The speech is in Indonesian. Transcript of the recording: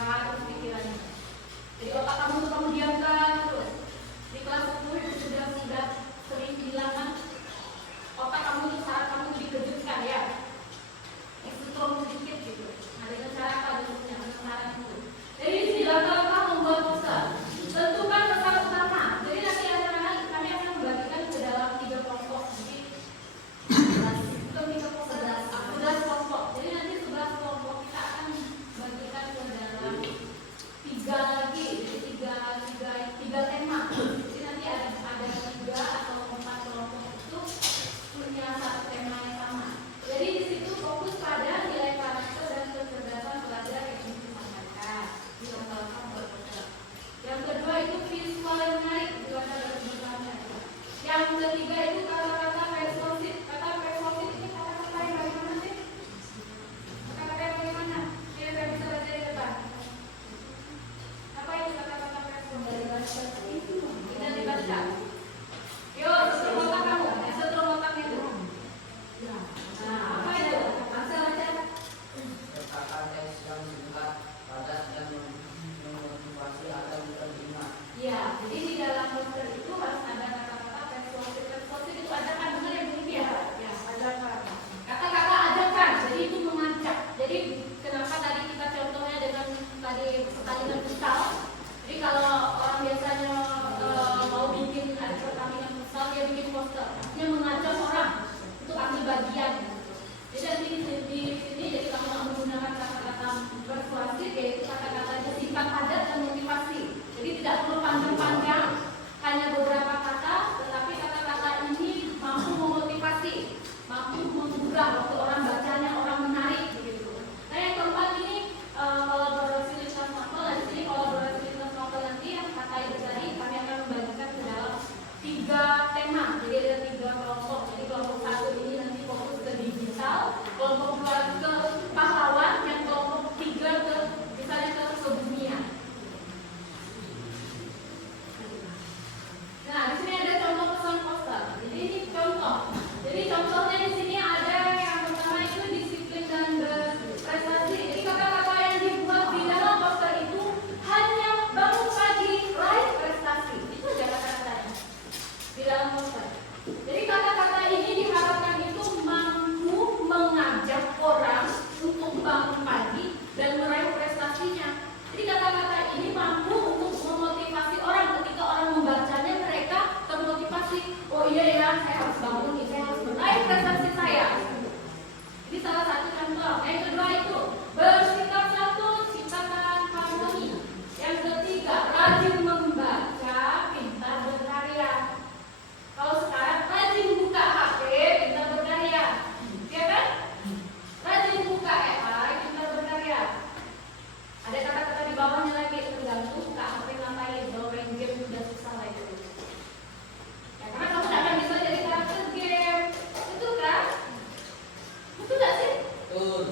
terus pikirannya. Jadi otak kamu tuh kamu diamkan terus. Di kelas 10 itu sudah sering bilang kan, otak kamu tuh saat kamu dikejutkan ya, eksplor sedikit gitu. Nah dengan cara apa bentuknya? Saran itu. Jadi di sini langkah-langkah membuat poster. Tentukan pesan utama. Jadi nanti anak-anak kami akan membagikan ke dalam 3 kelompok. Jadi 11 kelompok. Jadi nanti 11 kelompok kita akan bagikan ke dalam 3 lagi. Jadi 3 tema. Jadi nanti ada 3 atau 4 kelompok itu punya satu tema yang sama. Jadi di situ fokus pada nilai karakter dan kecerdasan pelajar yang ingin disampaikan. Di langkah-langkah membuat poster. Yang kedua itu visual yang menarik, dibaca dari berbagai. Yang ketiga itu kata-kata persuasif. Kata persuasif ini kata-kata yang bagaimana sih? Kata-kata yang bagaimana? Saya bisa baca di depan. Apa itu kata-kata persuasif? Tidak dibaca. Yuk, setrum otak kamu. Setrum otak itu. Nah, apa itu? Masa baca? Kata teks yang singkat, padat dan memotivasi atau diterima. Ya, jadi di dalam poster itu harus ada kata-kata persuasif. Persuasif itu ajakan, benar ya Bu ya? Ya, ajakan. Kata-kata ajakan, jadi itu mengajak. Jadi kenapa tadi kita contohnya dengan tadi pertandingan futsal? Jadi kalau orang biasanya mau bikin ada pertandingan futsal, dia bikin poster, artinya mengajak orang untuk ambil bagian. Jadi di sini jadi kamu menggunakan kata-kata persuasif, yaitu kata-katanya singkat, padat dan motivasi. Jadi tidak perlu panjang-panjang, hanya beberapa kata, tetapi kata-kata ini mampu memotivasi, mampu menggugah waktu orang bacanya, orang menarik begitu. Nah yang keempat ini kolaborasi lintas novel. Di sini kolaborasi lintas novel nanti yang kata itu tadi kami akan membagikan ke dalam 3 tema. Jadi ada 3 kelompok. Jadi kelompok 1 ini nanti fokus ke digital, kelompok 2 ke pahlawan, yang kelompok 3 ke misalnya ke kebumian. Nah, di sini ada contoh pesan poster. Jadi ini contoh. Jadi contohnya di sini ada yang pertama itu disiplin dan berprestasi. Jadi kata-kata yang dibuat di dalam poster itu hanya bangun pagi, raih prestasi. Itu aja kata-katanya di dalam poster. Jadi kata-kata ini diharapkan itu mampu mengajak orang untuk bangun pagi dan meraih prestasinya. Jadi kata-kata ini mampu untuk memotivasi orang. Ketika orang membacanya, mereka termotivasi. Oh iya ya, saya harus bangun nih, saya harus meraih prestasi saya. Ini salah satu contoh. Yang kedua itu bersikap santun, ciptakan harmoni. Yang ketiga rajin membaca, pintar berkarya. Kalau sekarang rajin buka HP, pintar berkarya, ya kan? Rajin buka AI, pintar berkarya. Ada kata-kata di bawahnya lagi, tergantung buka HP ngapain. Kalau main game udah susah lah itu. Ya, karena kamu tidak akan bisa jadi karakter game, betul kan? Betul nggak sih? Betul.